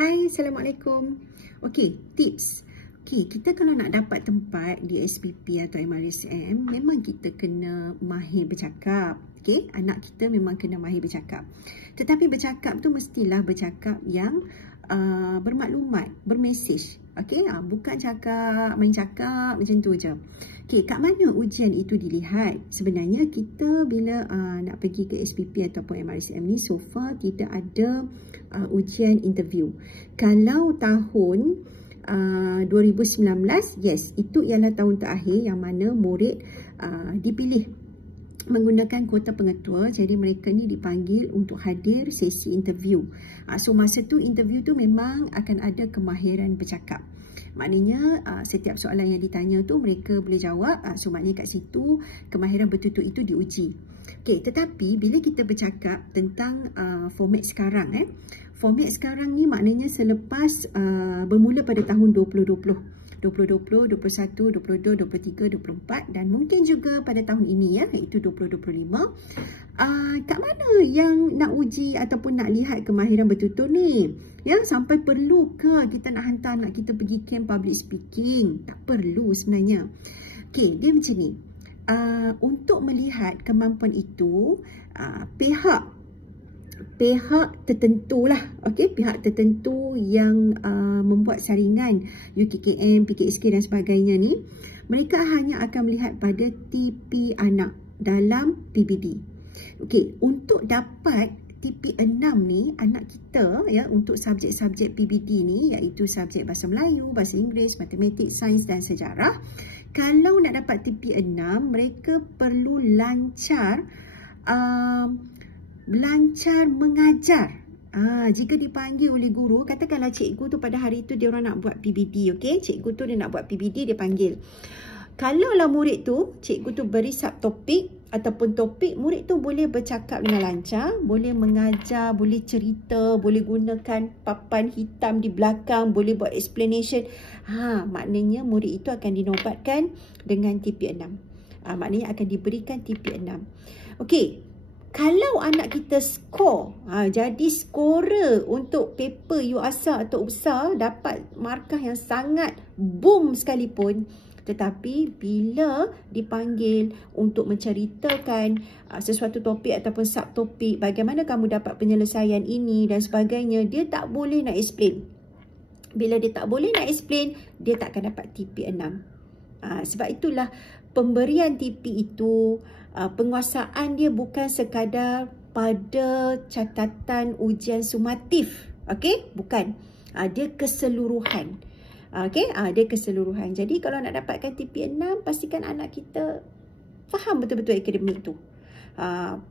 Hai, Assalamualaikum. Okey, tips. Okey, kita kalau nak dapat tempat di SPP atau MRSM, memang kita kena mahir bercakap. Okey, anak kita memang kena mahir bercakap. Tetapi bercakap tu mestilah bercakap yang bermaklumat, bermesej. Okey, bukan main cakap macam tu je. Okey, kat mana ujian itu dilihat? Sebenarnya kita bila nak pergi ke SPP ataupun MRSM ni, so far tidak ada ujian interview. Kalau tahun 2019, yes, itu ialah tahun terakhir yang mana murid dipilih menggunakan kuota pengetua. Jadi mereka ni dipanggil untuk hadir sesi interview. So masa tu interview tu memang akan ada kemahiran bercakap. Maknanya setiap soalan yang ditanya tu mereka boleh jawab. So maknanya kat situ kemahiran bertutur itu diuji. Okay, tetapi bila kita bercakap tentang format sekarang, format sekarang ni maknanya selepas bermula pada tahun 2020, 21, 22, 23, 24 dan mungkin juga pada tahun ini iaitu 2025. Kat mana yang nak uji ataupun nak lihat kemahiran bertutur ni? Sampai perlu ke kita nak hantar anak kita pergi camp public speaking? Tak perlu sebenarnya. Okey, dia macam ni. Untuk melihat kemampuan itu, pihak tertentu lah, pihak tertentu yang membuat saringan UKKM, PKSK dan sebagainya ni, mereka hanya akan melihat pada TP anak dalam PBD. Untuk dapat TP6 ni, anak kita untuk subjek-subjek PBD ni, iaitu subjek Bahasa Melayu, Bahasa Inggeris, Matematik, Sains dan Sejarah, kalau nak dapat TP6, mereka perlu lancar mengajar. Jika dipanggil oleh guru, katakanlah cikgu tu pada hari tu dia orang nak buat PBD, cikgu tu dia nak buat PBD, dia panggil. Kalaulah murid tu, cikgu tu beri subtopik ataupun topik, murid tu boleh bercakap dengan lancar, boleh mengajar, boleh cerita, boleh gunakan papan hitam di belakang, boleh buat explanation. Maknanya murid itu akan dinobatkan dengan TP6. Maknanya akan diberikan TP6. Okey. Kalau anak kita skor, jadi skorer untuk paper UASA atau UPSA, dapat markah yang sangat boom sekalipun, tetapi bila dipanggil untuk menceritakan sesuatu topik ataupun subtopik, bagaimana kamu dapat penyelesaian ini dan sebagainya, dia tak boleh nak explain. Bila dia tak boleh nak explain, dia tak akan dapat TP6. Sebab itulah pemberian TP itu, penguasaan dia bukan sekadar pada catatan ujian sumatif. Bukan. Dia keseluruhan. Dia keseluruhan. Jadi kalau nak dapatkan TP6, pastikan anak kita faham betul-betul akademik tu.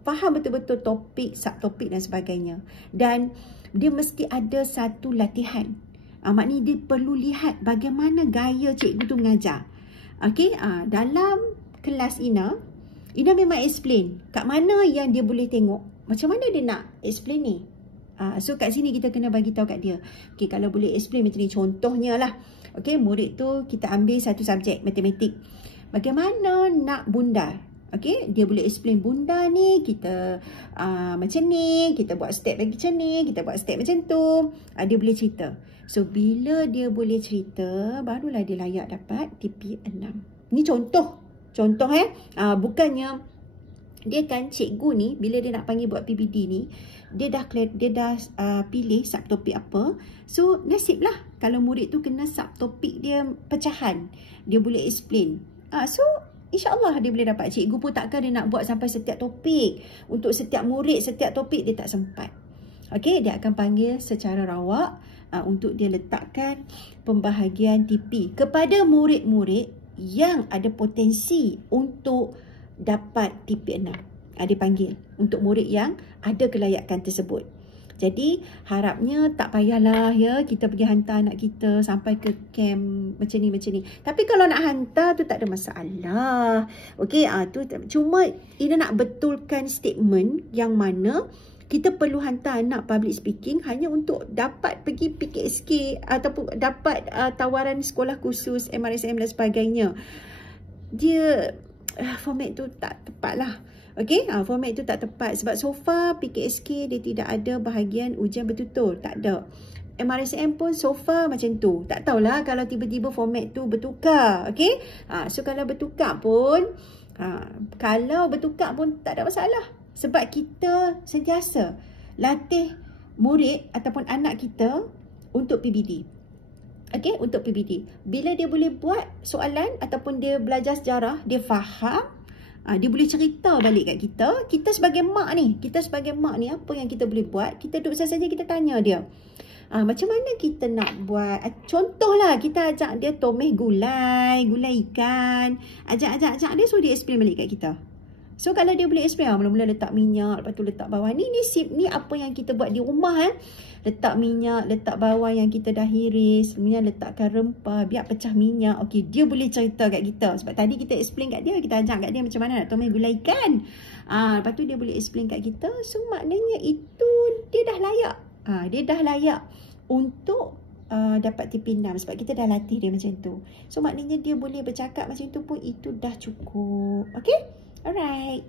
Faham betul-betul topik, subtopik dan sebagainya. Dan dia mesti ada satu latihan. Maknanya dia perlu lihat bagaimana gaya cikgu tu mengajar. Dalam kelas Ina memang explain kat mana yang dia boleh tengok. Macam mana dia nak explain ni? So kat sini kita kena bagi tahu kat dia. Kalau boleh explain macam ni, contohnya lah. Murid tu kita ambil satu subjek matematik. Bagaimana nak bundar? Dia boleh explain bundar ni, kita macam ni, kita buat step lagi macam ni, kita buat step macam tu. Dia boleh cerita. So bila dia boleh cerita, barulah dia layak dapat TP6. Ni contoh. Bukannya dia kan cikgu ni bila dia nak panggil buat PBD ni, dia dah pilih subtopik apa. So nasiblah kalau murid tu kena subtopik dia pecahan, dia boleh explain. So insya-Allah dia boleh dapat. Cikgu pun takkan dia nak buat sampai setiap topik. Untuk setiap murid, setiap topik dia tak sempat. Dia akan panggil secara rawak untuk dia letakkan pembahagian TP kepada murid-murid yang ada potensi untuk dapat TP6. Dia panggil untuk murid yang ada kelayakan tersebut. Jadi harapnya tak payahlah kita pergi hantar anak kita sampai ke camp macam ni. Tapi kalau nak hantar tu tak ada masalah. Tu cuma Ina nak betulkan statement yang mana kita perlu hantar anak public speaking hanya untuk dapat pergi PKSK ataupun dapat tawaran sekolah khusus, MRSM dan sebagainya. Dia format tu tak tepat lah. Format tu tak tepat sebab so far PKSK dia tidak ada bahagian ujian bertutur. Tak ada. MRSM pun so far macam tu. Tak tahulah kalau tiba-tiba format tu bertukar. Okay. So kalau bertukar pun, tak ada masalah. Sebab kita sentiasa latih murid ataupun anak kita untuk PBD. Okay, untuk PBD. Bila dia boleh buat soalan ataupun dia belajar sejarah, dia faham, dia boleh cerita balik kat kita. Kita sebagai mak ni, apa yang kita boleh buat? Kita duduk saja kita tanya dia. Macam mana kita nak buat? Contohlah, kita ajak dia tomeh gulai ikan. Ajak dia, suruh dia explain balik kat kita. So kalau dia boleh explain, mula-mula letak minyak, lepas tu letak bawang. Ni apa yang kita buat di rumah. Letak minyak, letak bawang yang kita dah iris, kemudian letakkan rempah, biar pecah minyak. Okey, dia boleh cerita kat kita. Sebab tadi kita explain kat dia, kita ajak kat dia macam mana nak tomeh gulai ikan. Lepas tu dia boleh explain kat kita. So maknanya itu dia dah layak. Dia dah layak untuk dapat TP6 sebab kita dah latih dia macam tu. So maknanya dia boleh bercakap macam tu pun itu dah cukup. Okay? Alright.